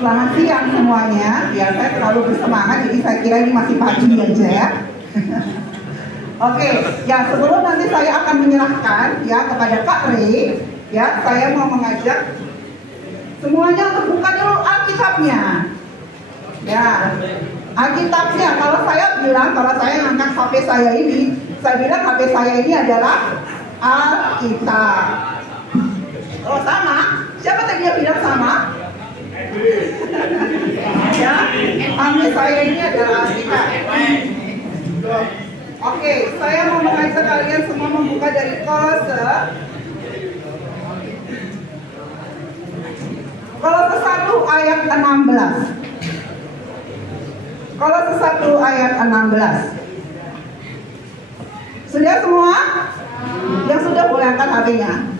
Selamat siang semuanya. Ya, saya terlalu bersemangat, jadi saya kira ini masih pagi aja ya. Oke, ya sebelum nanti saya akan menyerahkan ya kepada Kak Rey, ya saya mau mengajak semuanya untuk buka dulu Alkitabnya. Ya, Alkitabnya. Kalau saya bilang, kalau saya ngangkat HP saya ini, saya bilang HP saya ini adalah Alkitab. Oh sama? Siapa tadi yang bilang sama? Ya, HP saya ini adalah Alkitab. Oke, saya mau mengajak kalian semua membuka dari Kolose. Kolose 1 ayat 16. Kolose 1 ayat 16. Sudah semua? Yang sudah boleh angkat HP-nya.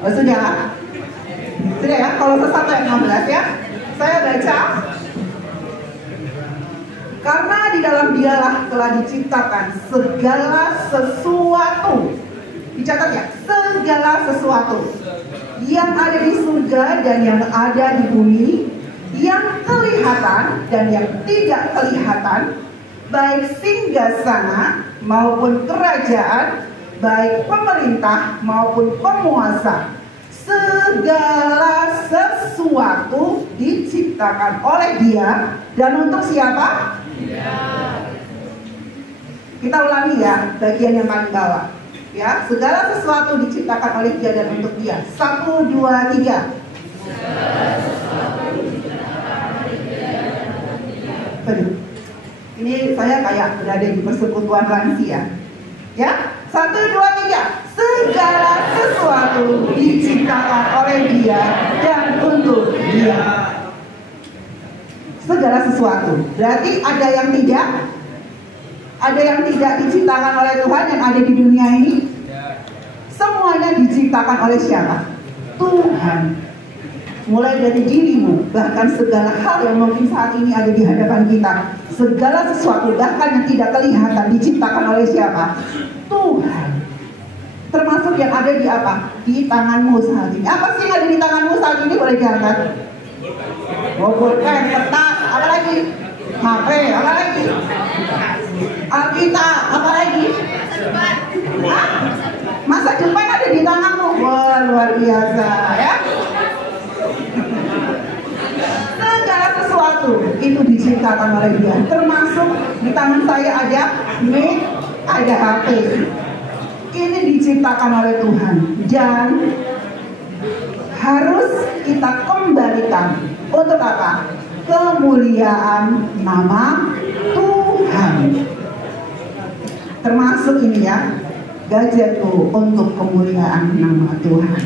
Oh, sudah? Sudah ya? Kolose 1 ayat 16 ya. Saya baca. Karena di dalam Dialah telah diciptakan segala sesuatu. Dicatat ya, segala sesuatu yang ada di surga dan yang ada di bumi, yang kelihatan dan yang tidak kelihatan, baik singgasana maupun kerajaan, baik pemerintah maupun penguasa. Segala sesuatu diciptakan oleh Dia dan untuk siapa? Kita ulangi ya, bagian yang paling bawah. Ya, segala sesuatu diciptakan oleh Dia dan untuk Dia. 1, 2, 3. Ini saya kayak berada di persekutuan lansia. Ya, 1, 2, 3. Segala sesuatu diciptakan oleh Dia dan untuk Dia. Segala sesuatu. Berarti ada yang tidak? Ada yang tidak diciptakan oleh Tuhan yang ada di dunia ini? Semuanya diciptakan oleh siapa? Tuhan. Mulai dari dirimu, bahkan segala hal yang mungkin saat ini ada di hadapan kita, segala sesuatu bahkan yang tidak kelihatan diciptakan oleh siapa? Tuhan. Termasuk yang ada di apa? Di tanganmu saat ini. Apa sih yang ada di tanganmu saat ini? Boleh diangkat? Pulpen, kertas, apa lagi? HP, apa lagi? Alkitab, apa lagi? Hah? Masa depan ada di tanganmu? Wah, luar biasa ya. Segala sesuatu itu diciptakan oleh Dia. Termasuk di tangan saya ada mic, ada HP. Ini diciptakan oleh Tuhan dan harus kita kembalikan untuk apa? Kemuliaan nama Tuhan. Termasuk ini ya, gadgetku untuk kemuliaan nama Tuhan.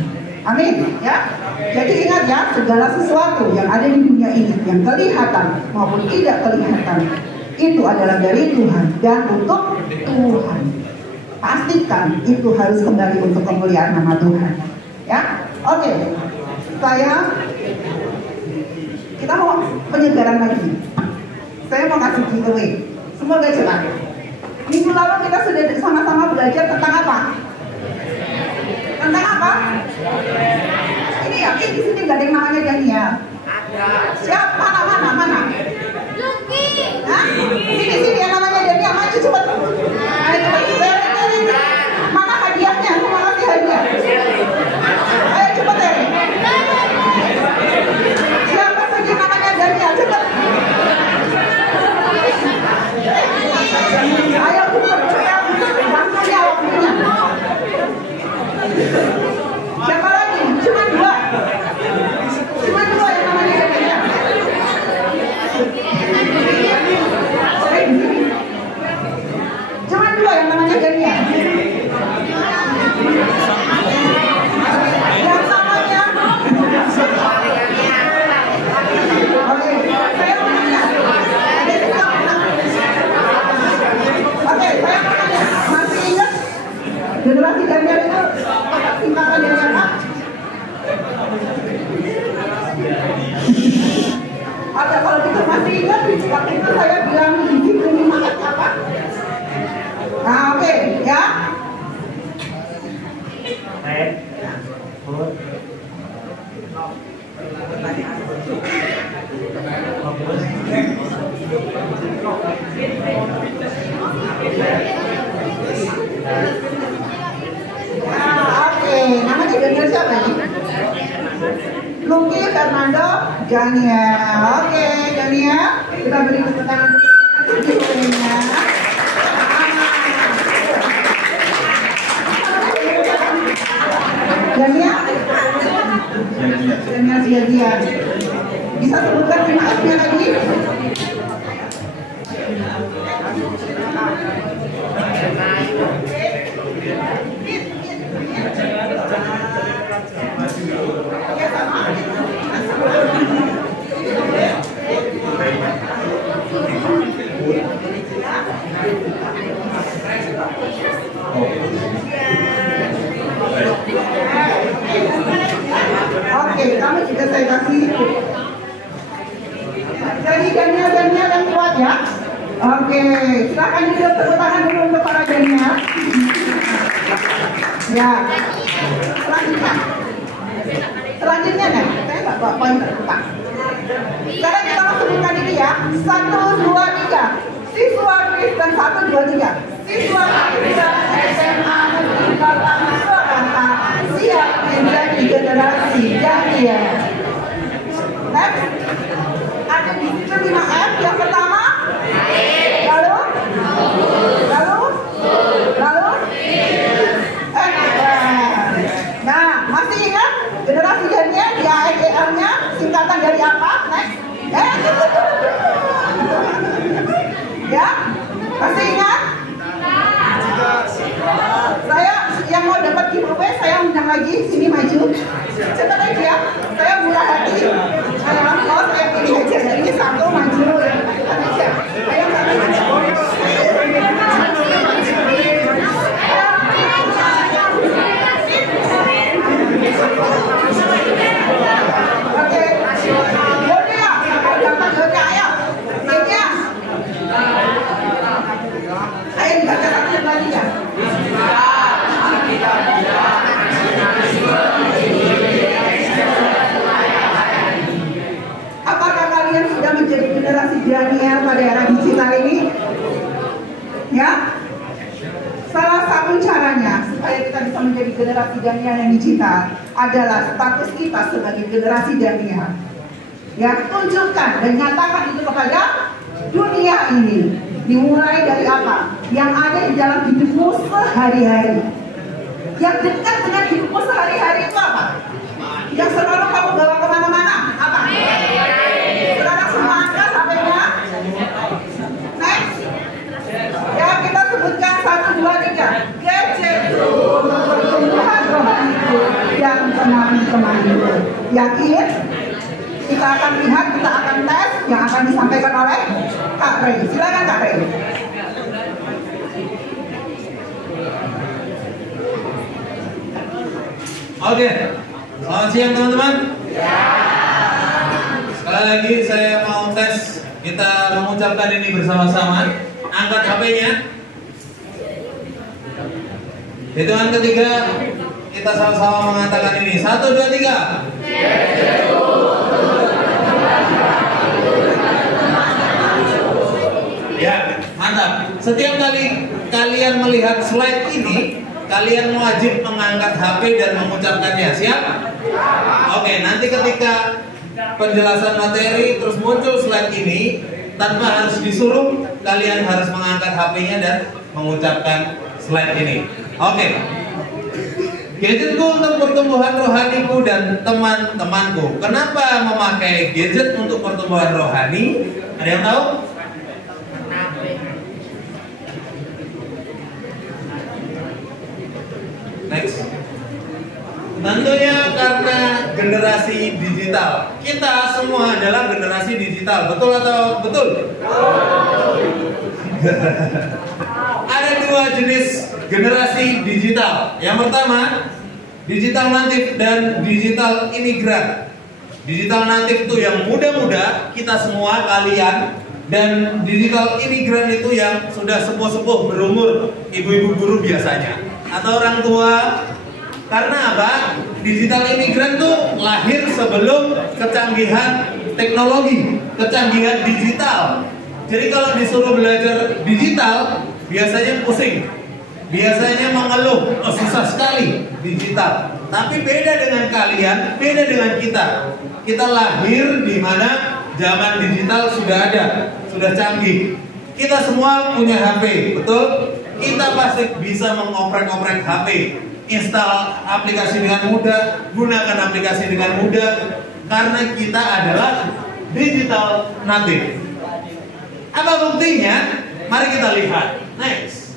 Amin ya. Jadi ingat ya, segala sesuatu yang ada di dunia ini, yang kelihatan maupun tidak kelihatan, itu adalah dari Tuhan dan untuk Tuhan. Pastikan itu harus kembali untuk kemuliaan nama Tuhan. Ya, oke. Kita mau penyegaran lagi. Saya mau kasih giveaway. Semoga cepat. Minggu lalu kita sudah sama-sama belajar tentang apa? Tentang apa? Ini yakin di sini gak ada yang namanya Daniel? Ada. Siapa? Mana? Luki. Hah? Sini yang namanya Daniel. Maju cepat. Ayo cepat. Mana hadiahnya? Aku mau kasih hadiah. Ayo cepat ya. Siapa saja namanya Daniel? Cepat. Ayo cepat. Waktunya. Siapa lagi? Cuma dua yang namanya Daniel. Cuma dua yang namanya Daniel. Yang namanya. Oke, saya mau nanya. Oke, saya mau nanya. Masih ingat generasi Daniel itu singkatan dari apa? Oke, kalau gitu masih ingat waktu itu saya bilang biji kuning makan apa? Nah, oke, ya. Baik. Daniel. Oke, Daniel, kita beri tepuk tangan dulunya. Daniel, Daniel, bisa sebutkan 5F-nya lagi? Oke, kamu juga saya kasih. Jadi Daniel yang kuat ya. Oke, silakan juga tepuk tangan dulu untuk para Daniel. Ya. Selanjutnya nih, saya nggak bawa pointer lupa. Sekarang kita langsung buka ini ya. 1, 2, 3. Siswa Kristen 1, 2, 3. Siswa Kristen SMA Negeri Batangan Surakarta siap menjadi generasi Daniel. Next, ada di situ 5F. Yang pertama, lalu, nah masih ingat generasi Daniel di AEL-nya singkatan dari apa? Next, ya, masih ingat? Saya yang mau dapat giveaway, saya undang lagi sini maju. Cepat aja ya, saya murah hati. Kalau saya pilih aja, ini satu maju ya. Ayo satu maju. Oke, Yodia, siapa dapat Yodia? Ayo, Yodia. Ayo dibaca satu lagi ya. Apakah kalian sudah menjadi generasi Daniel pada era digital ini? Ya, salah satu caranya supaya kita bisa menjadi generasi Daniel yang digital adalah status kita sebagai generasi Daniel. Ya, tunjukkan dan nyatakan itu kepada dunia ini. Dimulai dari apa? Yang ada di dalam hidupmu sehari-hari. Yang dekat dengan hidupmu sehari-hari itu apa? Yang selalu kamu bawa kemana-mana? Apa? Sekarang semua angkat HP-nya. Next. Ya, kita sebutkan 1, 2, 3. Gadget pertumbuhan rohaniku yang kemarin-kemarin. Yakin? Kita akan lihat, kita akan tes yang akan disampaikan oleh Kak Rey. Silakan Kak Rey. Oke, selamat siang teman-teman. Sekali lagi saya mau tes, kita mengucapkan ini bersama-sama. Angkat HP-nya. Hitungan ketiga, kita sama-sama mengatakan ini. 1, 2, 3. Ya, mantap. Setiap kali kalian melihat slide ini, kalian wajib mengangkat HP dan mengucapkannya. Siap? Oke, nanti ketika penjelasan materi terus muncul slide ini, tanpa harus disuruh, kalian harus mengangkat HP-nya dan mengucapkan slide ini. Oke. Gadgetku untuk pertumbuhan rohaniku dan teman-temanku. Kenapa memakai gadget untuk pertumbuhan rohani? Ada yang tahu? Next. Tentunya karena generasi digital. Kita semua adalah generasi digital. Betul atau betul? Ada dua jenis generasi digital. Yang pertama, digital natif dan digital imigran. Digital natif itu yang muda-muda, kita semua, kalian. Dan digital imigran itu yang sudah sepuh-sepuh, berumur, ibu-ibu guru biasanya atau orang tua. Karena apa? Digital imigran tuh lahir sebelum kecanggihan teknologi, kecanggihan digital. Jadi kalau disuruh belajar digital, biasanya pusing, biasanya mengeluh, susah sekali digital. Tapi beda dengan kalian, beda dengan kita. Kita lahir di mana zaman digital sudah ada, sudah canggih. Kita semua punya HP, betul? Kita pasti bisa mengoprek-oprek HP, install aplikasi dengan mudah, gunakan aplikasi dengan mudah, karena kita adalah digital native. Apa buktinya? Mari kita lihat. Next.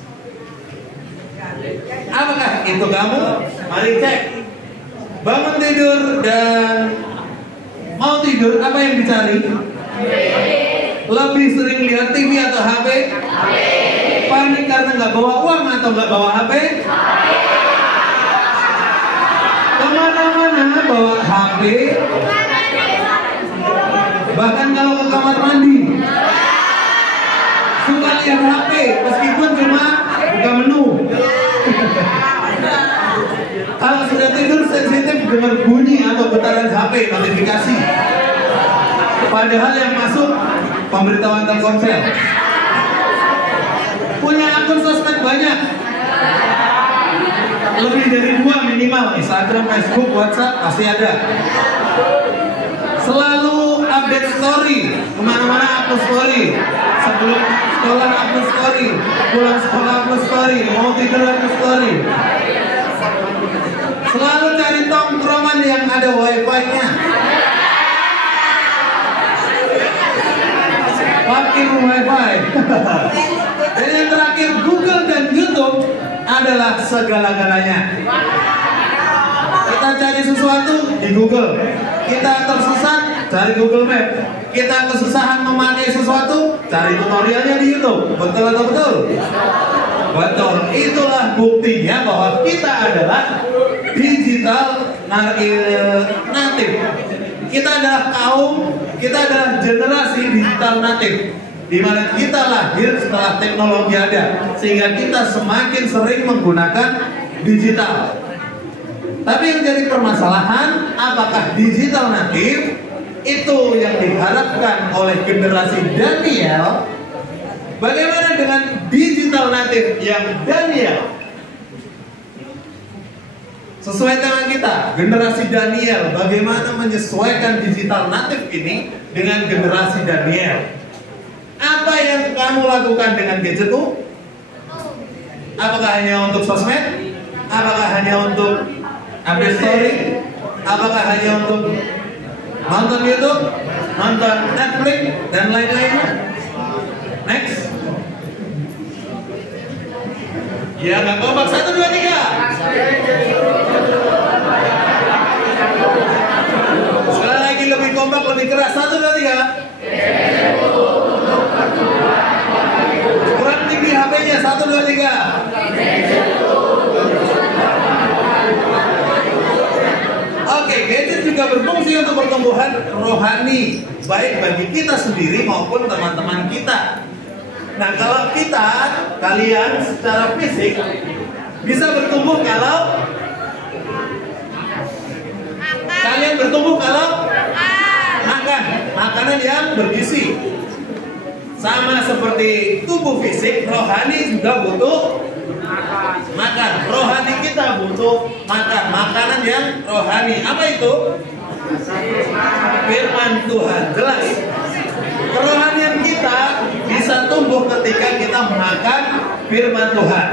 Apakah itu kamu? Mari cek. Bangun tidur dan mau tidur, apa yang dicari? Lebih sering lihat TV atau HP? Panik karena nggak bawa uang atau nggak bawa HP? Kemana-mana bawa HP. Bahkan kalau ke kamar mandi suka lihat HP meskipun cuma buka menu. Kalau sudah tidur sensitif dengar bunyi atau getaran HP notifikasi. Padahal yang masuk pemberitahuan Telkomsel. Punya akun sosmed banyak, lebih dari 2 minimal, Instagram, Facebook, WhatsApp pasti ada. Selalu update story, kemana-mana upload story. Sebelum sekolah upload story, pulang sekolah upload story, mau tidur upload story. Selalu cari tongkrongan yang ada wifi-nya. Pakai wifi. Dan yang terakhir, Google dan YouTube adalah segala-galanya. Kita cari sesuatu di Google, kita tersesat cari Google Map, kita kesusahan memakai sesuatu cari tutorialnya di YouTube. Betul atau betul? Betul. Itulah buktinya bahwa kita adalah digital native. Kita adalah kaum, kita adalah generasi digital native, di mana kita lahir setelah teknologi ada, sehingga kita semakin sering menggunakan digital. Tapi yang jadi permasalahan, apakah digital native itu yang diharapkan oleh generasi Daniel? Bagaimana dengan digital native yang Daniel? Sesuai tema kita, generasi Daniel, bagaimana menyesuaikan digital native ini dengan generasi Daniel? Apa yang kamu lakukan dengan gadgetmu? Apakah hanya untuk sosmed? Apakah hanya untuk update story? Apakah hanya untuk nonton YouTube, nonton Netflix, dan lain-lainnya? Next. Ya, nggak kompak. 1, 2, 3. Sekali lagi lebih kompak, lebih keras. 1, 2, 3. Kurang tinggi HP-nya. 1, 2, 3. Oke, gadget juga berfungsi untuk pertumbuhan rohani, baik bagi kita sendiri maupun teman-teman kita. Nah, kalau kita, kalian secara fisik bisa bertumbuh kalau kalian bertumbuh kalau makan makanan yang bergizi. Sama seperti tubuh fisik, rohani juga butuh makan. Rohani kita butuh makan makanan yang rohani. Apa itu? Firman Tuhan. Jelas. Kerohanian kita bisa tumbuh ketika kita makan firman Tuhan.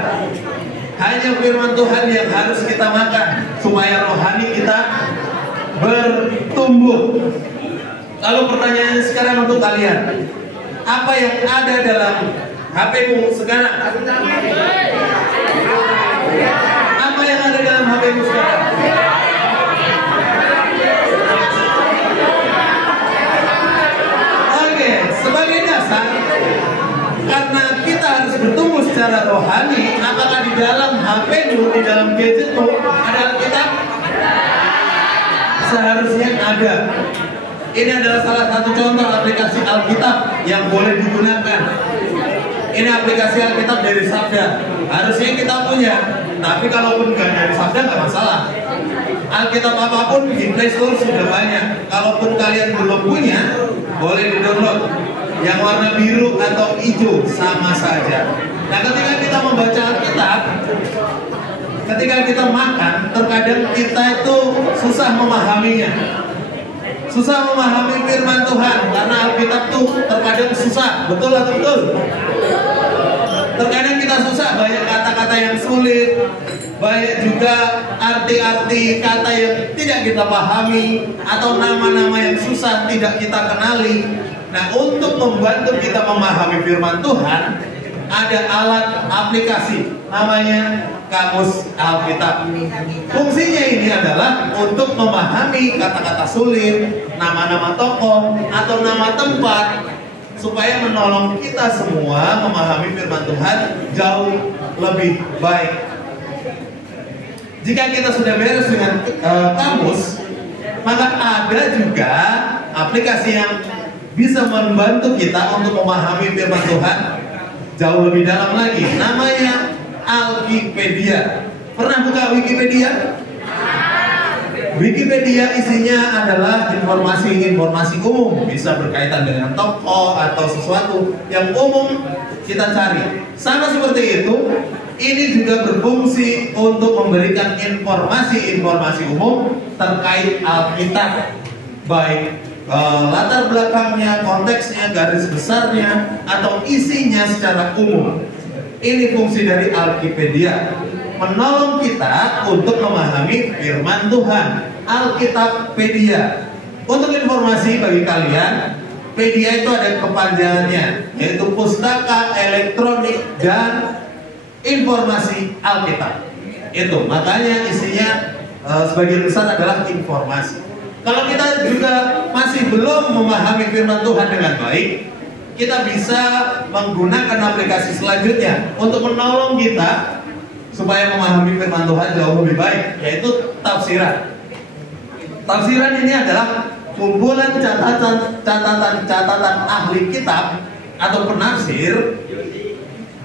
Hanya firman Tuhan yang harus kita makan supaya rohani kita bertumbuh. Lalu pertanyaan sekarang untuk kalian, apa yang ada dalam HP-mu sekarang? Apa yang ada dalam HP-mu sekarang? Oke, sebagai dasar, karena kita harus bertumbuh secara rohani, apakah di dalam HP-mu, di dalam gadgetmu ada Alkitab? Seharusnya ada. Ini adalah salah satu contoh aplikasi Alkitab yang boleh digunakan. Ini aplikasi Alkitab dari Sabda. Harusnya kita punya. Tapi kalaupun nggak dari Sabda nggak masalah. Alkitab apapun di Play Store sudah banyak. Kalaupun kalian belum punya, boleh di-download. Yang warna biru atau hijau sama saja. Nah, ketika kita membaca Alkitab, ketika kita makan, terkadang kita itu susah memahaminya. Susah memahami firman Tuhan karena Alkitab tuh terkadang susah, betul atau betul? Terkadang kita susah, banyak kata-kata yang sulit, banyak juga arti-arti kata yang tidak kita pahami, atau nama-nama yang susah tidak kita kenali. Nah, untuk membantu kita memahami firman Tuhan, ada alat aplikasi namanya Kamus Alkitab. Fungsinya ini adalah untuk memahami kata-kata sulit, nama-nama tokoh, atau nama tempat, supaya menolong kita semua memahami firman Tuhan jauh lebih baik. Jika kita sudah beres dengan kamus, maka ada juga aplikasi yang bisa membantu kita untuk memahami firman Tuhan jauh lebih dalam lagi. Namanya Alkipedia. Pernah buka Wikipedia? Wikipedia isinya adalah informasi-informasi umum, bisa berkaitan dengan tokoh atau sesuatu yang umum kita cari. Sama seperti itu, ini juga berfungsi untuk memberikan informasi-informasi umum terkait Alkitab, baik latar belakangnya, konteksnya, garis besarnya, atau isinya secara umum. Ini fungsi dari Alkipedia, menolong kita untuk memahami firman Tuhan. Alkitabpedia. Untuk informasi bagi kalian, pedia itu ada kepanjangannya, yaitu Pustaka Elektronik dan Informasi Alkitab. Itu makanya isinya sebagian besar adalah informasi. Kalau kita juga masih belum memahami firman Tuhan dengan baik, kita bisa menggunakan aplikasi selanjutnya untuk menolong kita supaya memahami firman Tuhan jauh lebih baik, yaitu tafsiran. Tafsiran ini adalah kumpulan catatan ahli kitab atau penafsir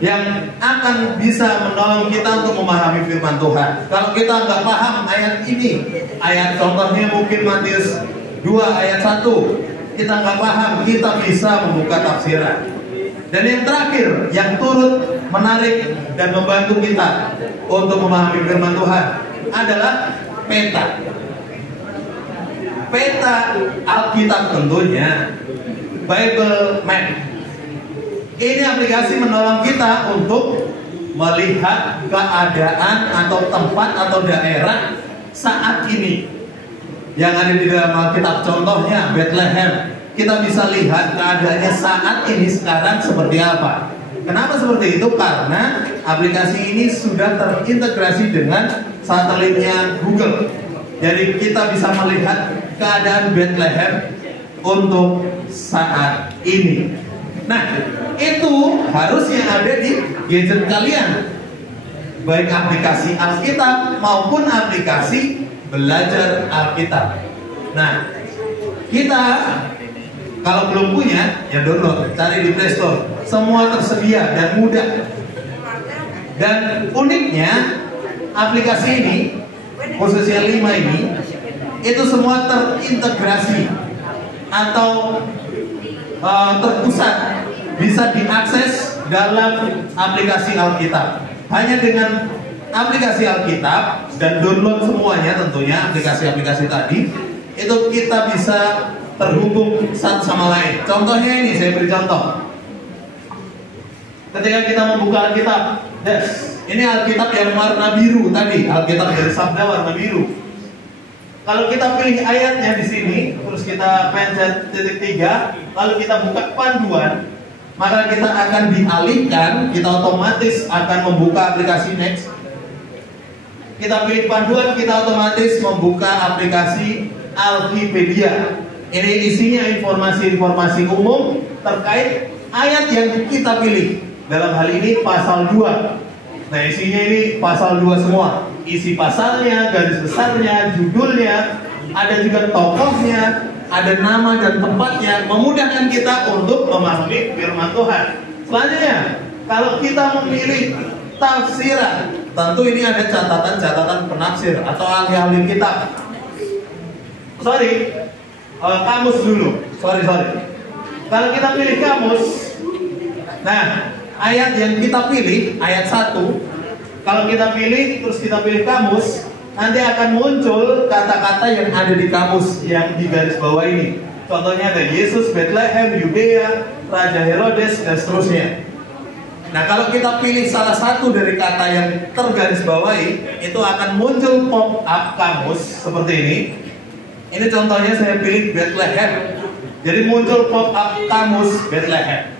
yang akan bisa menolong kita untuk memahami firman Tuhan. Kalau kita nggak paham ayat ini, ayat contohnya mungkin Matius 2 ayat 1, kita nggak paham, kita bisa membuka tafsiran. Dan yang terakhir, yang turut menarik dan membantu kita untuk memahami firman Tuhan adalah peta. Peta Alkitab tentunya, Bible Map. Ini aplikasi menolong kita untuk melihat keadaan atau tempat atau daerah saat ini yang ada di dalam Alkitab. Contohnya Bethlehem, kita bisa lihat keadaannya saat ini sekarang seperti apa. Kenapa seperti itu? Karena aplikasi ini sudah terintegrasi dengan satelitnya Google. Jadi kita bisa melihat keadaan Bethlehem untuk saat ini. Nah, itu harusnya ada di gadget kalian, baik aplikasi Alkitab maupun aplikasi belajar Alkitab. Nah, kita kalau belum punya, ya download, cari di Play Store. Semua tersedia dan mudah. Dan uniknya aplikasi ini, khususnya 5 ini, itu semua terintegrasi atau terpusat, bisa diakses dalam aplikasi Alkitab. Hanya dengan aplikasi Alkitab dan download semuanya, tentunya aplikasi-aplikasi tadi, itu kita bisa terhubung satu sama lain. Contohnya ini, saya beri contoh. Ketika kita membuka Alkitab, ini Alkitab yang warna biru tadi, Alkitab dari Sabda warna biru. Kalau kita pilih ayatnya di sini, terus kita pencet titik 3, lalu kita buka panduan, maka kita akan dialihkan, kita otomatis akan membuka aplikasi Next. Kita pilih panduan, kita otomatis membuka aplikasi Alkipedia. Ini isinya informasi-informasi umum terkait ayat yang kita pilih. Dalam hal ini pasal 2. Nah, isinya ini pasal 2 semua. Isi pasalnya, garis besarnya, judulnya, ada juga tokohnya, ada nama dan tempatnya, memudahkan kita untuk memahami firman Tuhan. Selanjutnya, kalau kita memilih tafsiran, tentu ini ada catatan-catatan penafsir atau ahli-ahli kitab. Kamus dulu. Kalau kita pilih kamus, nah, ayat yang kita pilih, ayat 1, kalau kita pilih, terus kita pilih kamus, nanti akan muncul kata-kata yang ada di kamus yang di garis bawah ini. Contohnya ada Yesus, Bethlehem, Yudea, Raja Herodes, dan seterusnya. Nah, kalau kita pilih salah satu dari kata yang tergaris bawahi, itu akan muncul pop-up kamus seperti ini. Ini contohnya saya pilih Bethlehem. Jadi muncul pop-up kamus Bethlehem.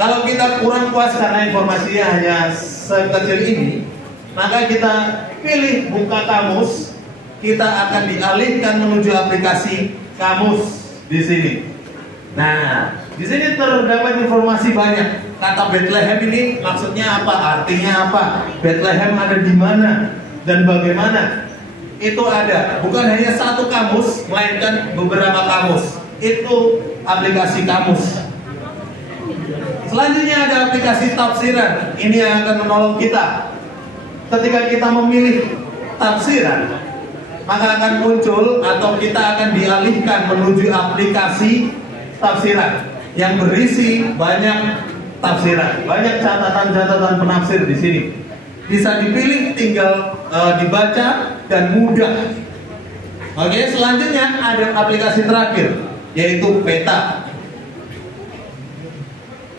Kalau kita kurang puas karena informasinya hanya sekecil ini, maka kita pilih buka kamus, kita akan dialihkan menuju aplikasi kamus di sini. Nah, di sini terdapat informasi banyak. Kata Bethlehem ini maksudnya apa? Artinya apa? Bethlehem ada di mana dan bagaimana? Itu ada. Bukan hanya satu kamus, melainkan beberapa kamus. Itu aplikasi kamus. Selanjutnya ada aplikasi tafsiran. Ini yang akan menolong kita. Ketika kita memilih tafsiran, maka akan muncul atau kita akan dialihkan menuju aplikasi tafsiran yang berisi banyak tafsiran, banyak catatan-catatan penafsir di sini. Bisa dipilih, tinggal dibaca dan mudah. Oke, selanjutnya ada aplikasi terakhir, yaitu peta.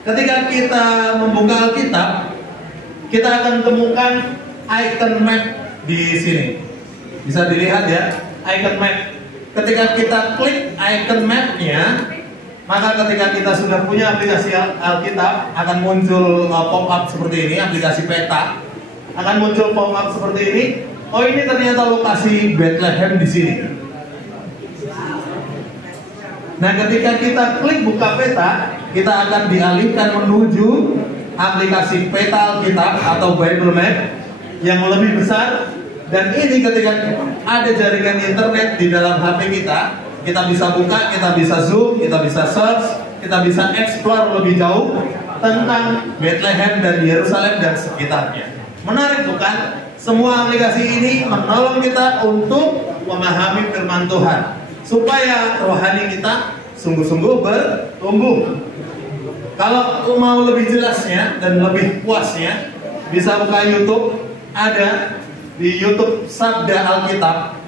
Ketika kita membuka Alkitab, kita akan temukan icon map di sini. Bisa dilihat ya, icon map. Ketika kita klik icon mapnya, maka ketika kita sudah punya aplikasi Alkitab, akan muncul pop-up seperti ini, aplikasi peta. Akan muncul pop-up seperti ini. Oh, ini ternyata lokasi Bethlehem di sini. Nah, ketika kita klik buka peta, kita akan dialihkan menuju aplikasi peta Alkitab atau Bible Map yang lebih besar. Dan ini ketika ada jaringan internet di dalam HP kita bisa buka, kita bisa zoom, kita bisa search, kita bisa explore lebih jauh tentang Bethlehem dan Yerusalem dan sekitarnya. Menarik bukan? Semua aplikasi ini menolong kita untuk memahami firman Tuhan, supaya rohani kita sungguh-sungguh bertumbuh. Kalau mau lebih jelasnya dan lebih puasnya, bisa buka YouTube. Ada di YouTube Sabda Alkitab.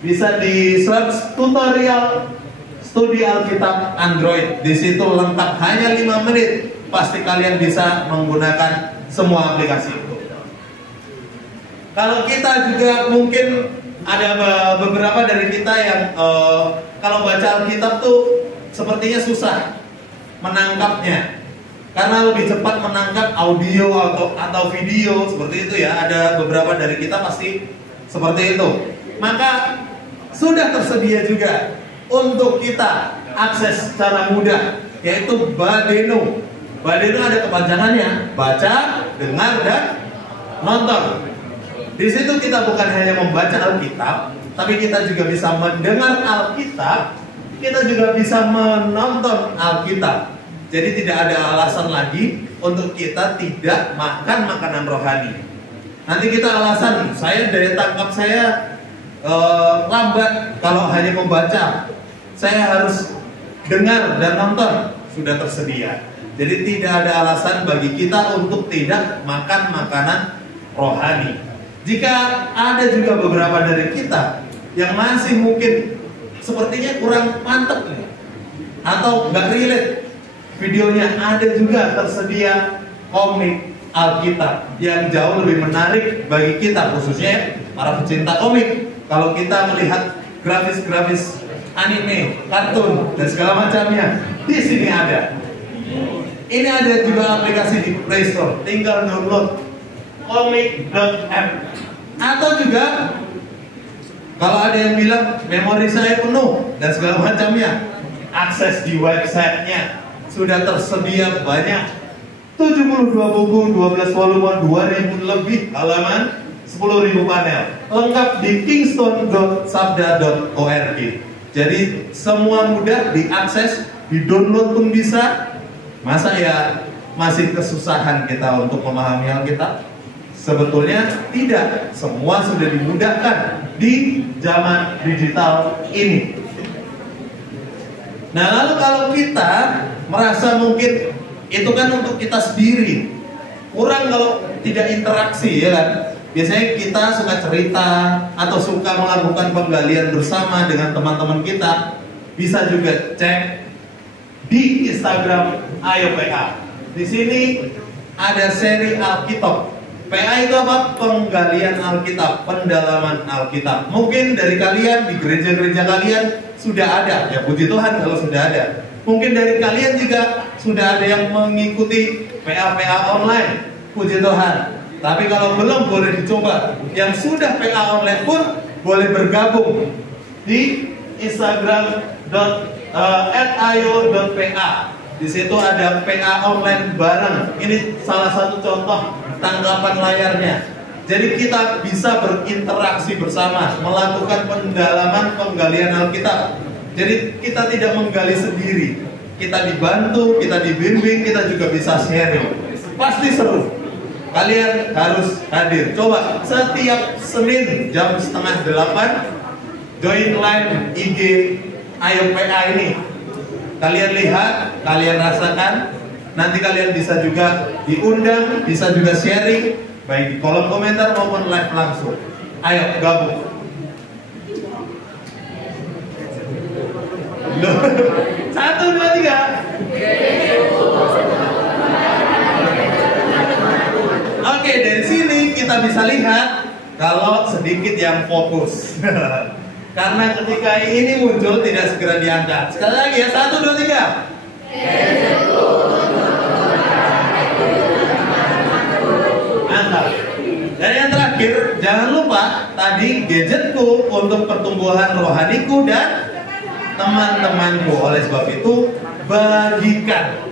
Bisa di search tutorial studi Alkitab Android. Di situ lengkap, hanya 5 menit. Pasti kalian bisa menggunakan semua aplikasi itu. Kalau kita juga mungkin ada beberapa dari kita yang kalau baca Alkitab tuh sepertinya susah menangkapnya, karena lebih cepat menangkap audio atau video seperti itu ya. Ada beberapa dari kita pasti seperti itu. Maka sudah tersedia juga untuk kita akses secara mudah, yaitu Badeno. Badeno ada kepanjangannya, baca, dengar, dan nonton. Di situ kita bukan hanya membaca Alkitab, tapi kita juga bisa mendengar Alkitab, kita juga bisa menonton Alkitab. Jadi tidak ada alasan lagi untuk kita tidak makan makanan rohani. Nanti kita alasan, saya daya tangkap saya lambat kalau hanya membaca. Saya harus dengar dan nonton, sudah tersedia. Jadi tidak ada alasan bagi kita untuk tidak makan makanan rohani. Jika ada juga beberapa dari kita yang masih mungkin sepertinya kurang mantep nih, atau nggak relate videonya, ada juga tersedia komik Alkitab yang jauh lebih menarik bagi kita, khususnya para pecinta komik. Kalau kita melihat grafis-grafis anime, kartun, dan segala macamnya, di sini ada. Ini ada juga aplikasi di Play Store, tinggal download komik.app. Atau juga kalau ada yang bilang memori saya penuh dan segala macamnya, akses di websitenya sudah tersedia banyak. 72 buku, 12 volume, 2000 lebih halaman, 10.000 panel, lengkap di kingston.sabda.org. Jadi semua mudah diakses, di-download pun bisa. Masa ya masih kesusahan kita untuk memahami Alkitab? Sebetulnya tidak, semua sudah dimudahkan di zaman digital ini. Nah, lalu kalau kita merasa mungkin itu kan untuk kita sendiri, kurang kalau tidak interaksi, ya kan? Biasanya kita suka cerita atau suka melakukan penggalian bersama dengan teman-teman kita. Bisa juga cek di Instagram Ayo PA. Di sini ada seri Alkitab. PA itu apa? Penggalian Alkitab, pendalaman Alkitab. Mungkin dari kalian di gereja-gereja kalian sudah ada, ya puji Tuhan kalau sudah ada. Mungkin dari kalian juga sudah ada yang mengikuti PA-PA online, puji Tuhan. Tapi kalau belum, boleh dicoba. Yang sudah PA online pun boleh bergabung di Instagram @ayo.pa. Di situ ada PA online bareng. Ini salah satu contoh tanggapan layarnya. Jadi kita bisa berinteraksi bersama, melakukan pendalaman penggalian Alkitab. Jadi kita tidak menggali sendiri. Kita dibantu, kita dibimbing, kita juga bisa sharing. Pasti seru. Kalian harus hadir. Coba setiap Senin jam 7:30 join live IG Ayo PA ini. Kalian lihat, kalian rasakan. Nanti kalian bisa juga diundang, bisa juga sharing, baik di kolom komentar maupun live langsung. Ayo gabung. Loh. 1, 2, 3. Oke, dari sini kita bisa lihat kalau sedikit yang fokus. Karena ketika ini muncul tidak segera diangkat. Sekali lagi ya, 1, 2, 3. Mantap. Dan yang terakhir, jangan lupa tadi gadgetku untuk pertumbuhan rohaniku dan teman-temanku. Oleh sebab itu, bagikan.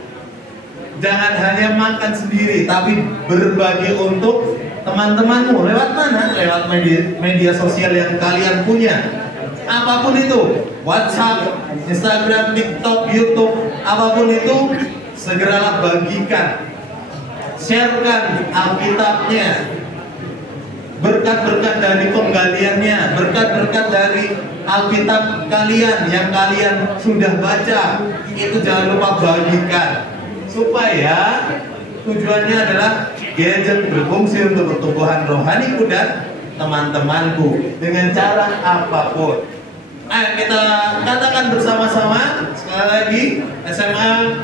Jangan hanya makan sendiri, tapi berbagi untuk teman-temanmu. Lewat mana? Lewat media sosial yang kalian punya. Apapun itu, WhatsApp, Instagram, TikTok, YouTube, apapun itu, segeralah bagikan. Sharekan Alkitabnya, berkat-berkat dari penggaliannya, berkat-berkat dari Alkitab kalian yang kalian sudah baca, itu jangan lupa bagikan. Supaya tujuannya adalah gadget berfungsi untuk pertumbuhan rohaniku dan teman-temanku dengan cara apapun. Ayo kita katakan bersama-sama sekali lagi, SMA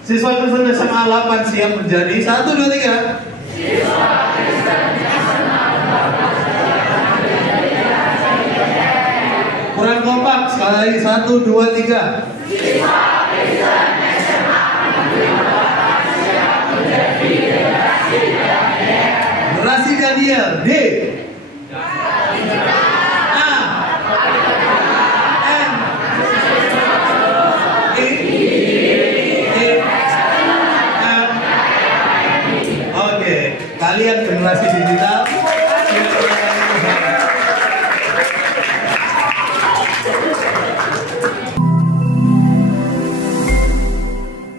siswa Kristen SMA 8 siap menjadi 1, 2, 3. Siswa Kristen SMA 8 kurang kompak sekali lagi 1, 2, 3. Siswa